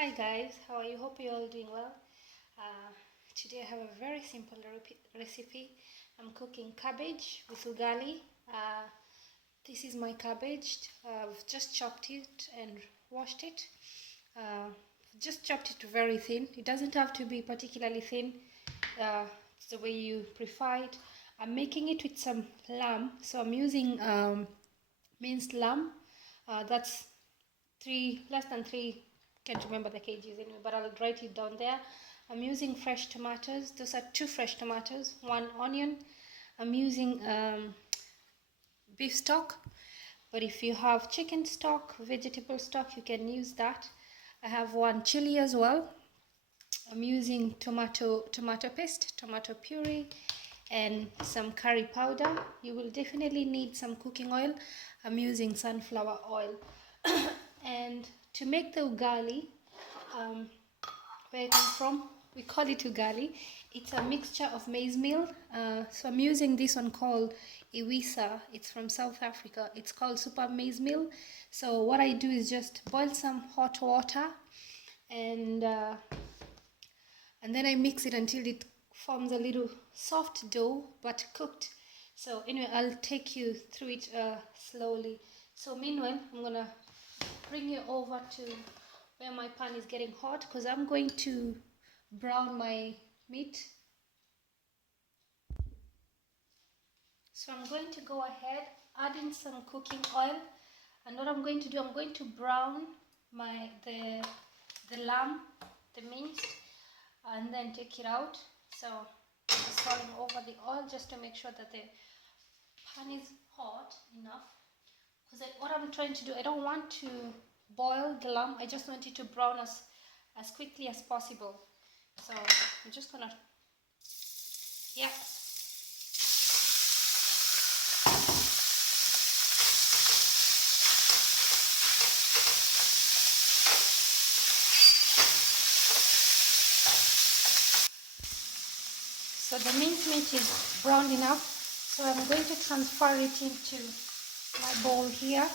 Hi guys, how are you? Hope you're all doing well. Today I have a very simple recipe. I'm cooking cabbage with ugali. This is my cabbage. I've just chopped it and washed it. Just chopped it very thin. It doesn't have to be particularly thin. It's the way you prefer it. I'm making it with some lamb, so I'm using minced lamb. That's less than three, can't remember the kgs anyway, but I'll write it down there. I'm using fresh tomatoes. Those are 2 fresh tomatoes, 1 onion. I'm using beef stock, but if you have chicken stock, vegetable stock, you can use that. I have 1 chili as well. I'm using tomato paste, tomato puree, and some curry powder. You will definitely need some cooking oil. I'm using sunflower oil. And to make the ugali, where I come from, we call it ugali. It's a mixture of maize meal. So I'm using this one called Iwisa. It's from South Africa. It's called super maize meal. So what I do is just boil some hot water, and then I mix it until it forms a little soft dough but cooked. So anyway, I'll take you through it slowly. So meanwhile, I'm gonna bring you over to where my pan is getting hot, because I'm going to brown my meat. So I'm going to go ahead, add in some cooking oil, and what I'm going to do, I'm going to brown the lamb, the minced, and then take it out. So just pouring over the oil just to make sure that the pan is hot enough. Because what I'm trying to do, I don't want to boil the lamb. I just want it to brown as quickly as possible. So I'm just gonna, yeah. So the minced meat is browned enough. So I'm going to transfer it into my bowl here.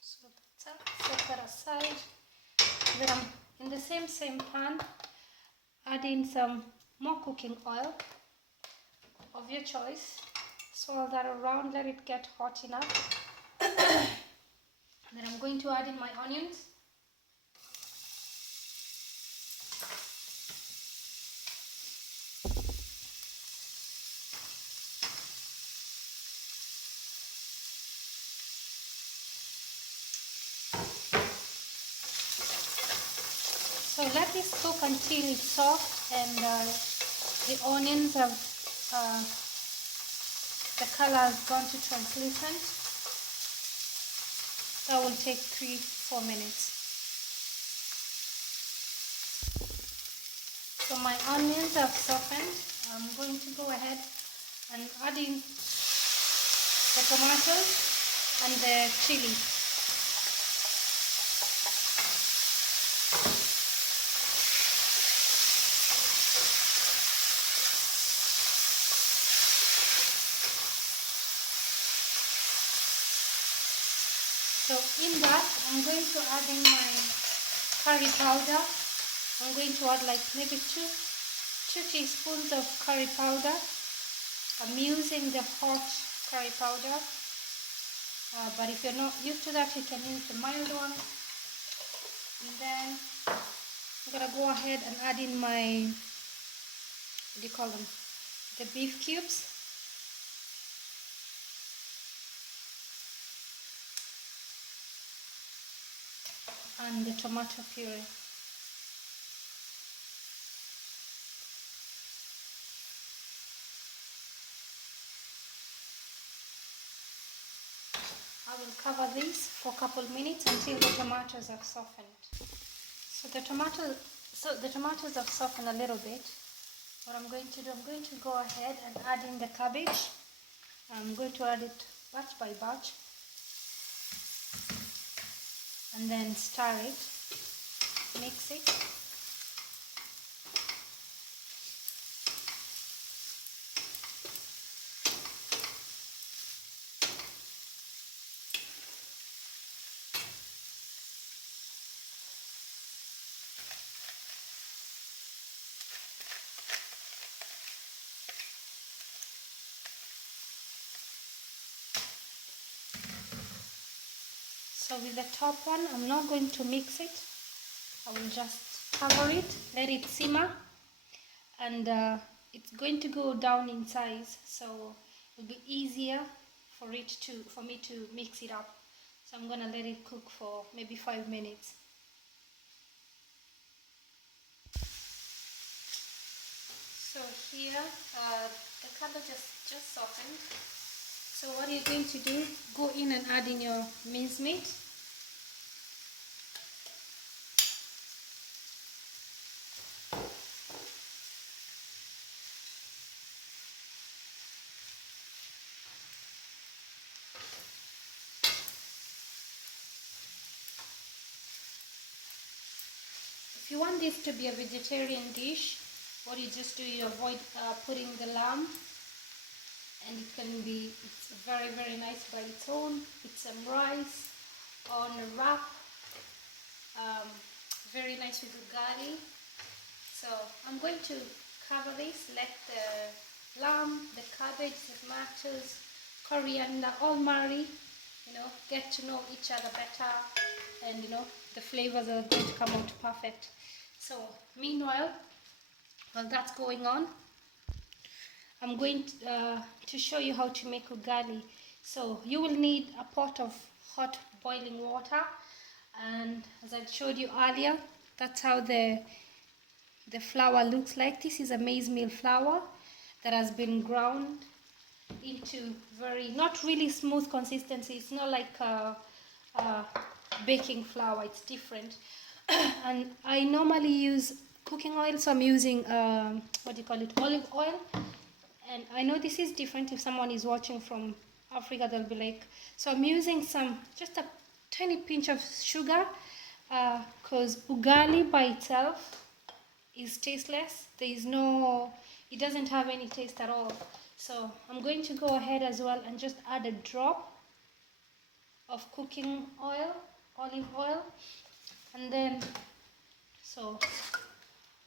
So that's up. Set that aside. Then I'm in the same pan, adding some more cooking oil of your choice. Swirl that around, let it get hot enough. Then I'm going to add in my onions. So let this cook until it's soft and the onions have, the color has gone to translucent. That will take 3-4 minutes. So my onions have softened. I'm going to go ahead and add in the tomatoes and the chili. So in that, I'm going to add in my curry powder. I'm going to add like maybe 2 teaspoons of curry powder. I'm using the hot curry powder, but if you're not used to that, you can use the mild one. And then I'm gonna go ahead and add in my, what do you call them, the beef cubes. And the tomato puree. I will cover this for a couple minutes until the tomatoes have softened. So the tomatoes have softened a little bit. what I'm going to do, I'm going to go ahead and add in the cabbage. I'm going to add it batch by batch and then stir it, mix it. So with the top one, I'm not going to mix it. I will just cover it, let it simmer, and it's going to go down in size, so it'll be easier for me to mix it up. So I'm gonna let it cook for maybe 5 minutes. So here the cabbage just softened. So what you're going to do, go in and add in your minced meat. If you want this to be a vegetarian dish, what you just do, you avoid putting the lamb, and it's very nice by its own. It's some rice on a wrap, very nice with ugali. So I'm going to cover this, let the lamb, the cabbage, the tomatoes, coriander all marry, get to know each other better, and the flavors are going to come out perfect. So meanwhile, while that's going on, I'm going to show you how to make ugali. So you will need a pot of hot boiling water, and as I showed you earlier, that's how the flour looks like. This is a maize meal flour that has been ground into not really smooth consistency. It's not like baking flour, it's different. And I normally use cooking oil, so I'm using olive oil. And I know this is different. If someone is watching from Africa, they'll be like, so I'm using just a tiny pinch of sugar, because ugali by itself is tasteless. It doesn't have any taste at all. So I'm going to go ahead as well and just add a drop of cooking oil, olive oil. And then, so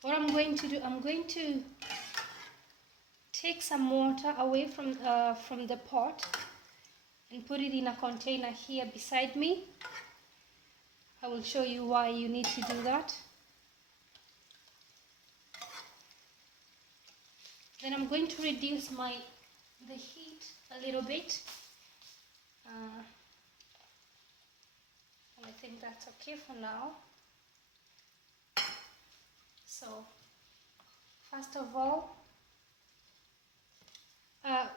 what I'm going to do, I'm going to take some water away from the pot and put it in a container here beside me. I will show you why you need to do that. Then I'm going to reduce the heat a little bit, and I think that's okay for now. So first of all,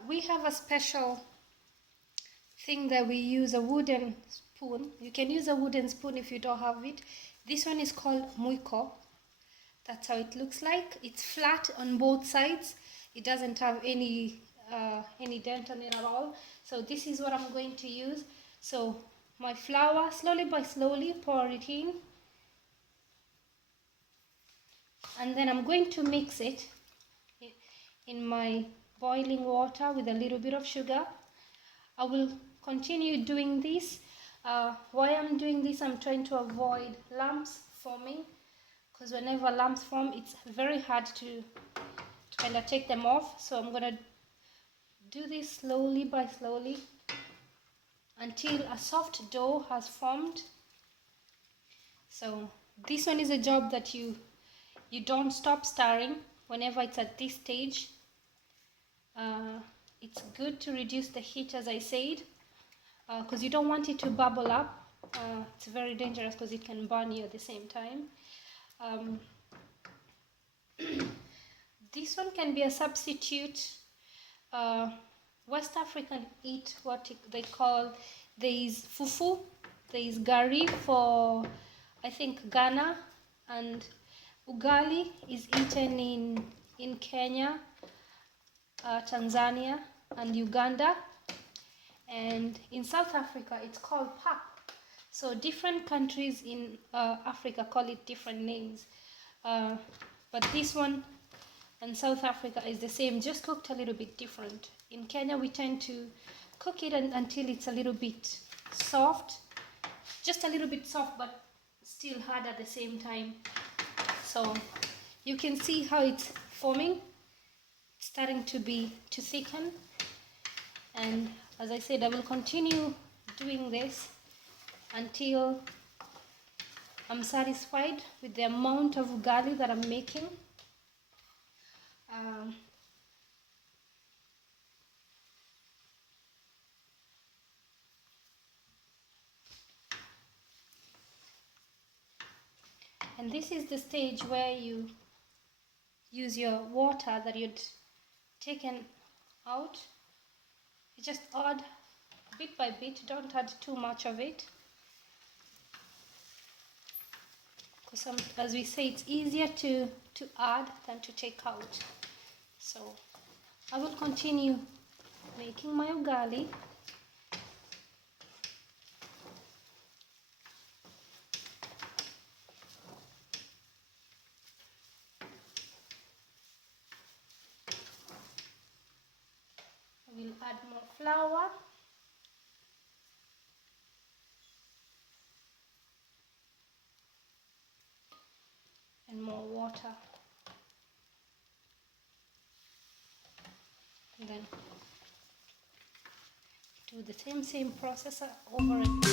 we have a special thing that we use, a wooden spoon. You can use a wooden spoon if you don't have it. This one is called muiko. That's how it looks like. It's flat on both sides. It doesn't have any dent on it at all. So this is what I'm going to use. So my flour, slowly by slowly, pour it in. And then I'm going to mix it in my boiling water with a little bit of sugar. I will continue doing this. Why I'm doing this, I'm trying to avoid lumps forming, because whenever lumps form, it's very hard to kind of take them off. So I'm gonna do this slowly by slowly until a soft dough has formed. So this one is a job that you don't stop stirring whenever it's at this stage. It's good to reduce the heat, as I said, because you don't want it to bubble up. It's very dangerous because it can burn you at the same time. This one can be a substitute. West African eat what they call, there is fufu, there is gari for, I think, Ghana, and ugali is eaten in in Kenya, Tanzania and Uganda, and in South Africa it's called pap. So different countries in Africa call it different names, but this one in South Africa is the same, just cooked a little bit different. In Kenya we tend to cook it until it's a little bit soft, just a little bit soft but still hard at the same time. So you can see how it's forming, it's starting to thicken, and as I said, I will continue doing this until I'm satisfied with the amount of ugali that I'm making. And this is the stage where you use your water that you'd taken out. You just add bit by bit, don't add too much of it, because as we say, it's easier to add than to take out. So I will continue making my ugali. I will add more flour. And more water. And then do the same process over again.